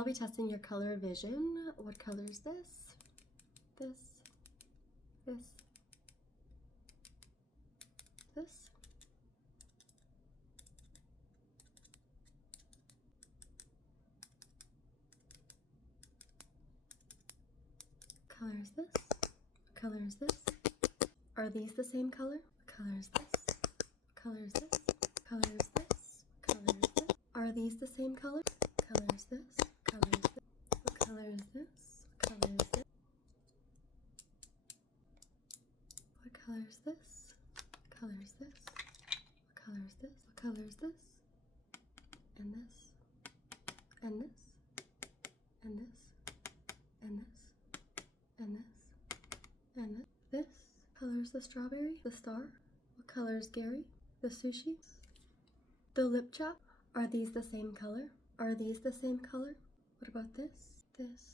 I'll be testing your color vision. What color is this? This. This. This. What color is this? What color is this? Are these the same color? What color is this? What color is this? What color is this? What color is this? Are these the same color? What color is this? What color is this? What color is this? What color is this? What color is this? What color is this? What color is this? What color is this? And this. And this. And this. And this. And this. And this. This color is the strawberry, the star. What color is Gary? The sushi. The lip chap. Are these the same color? Are these the same color? What about this? This.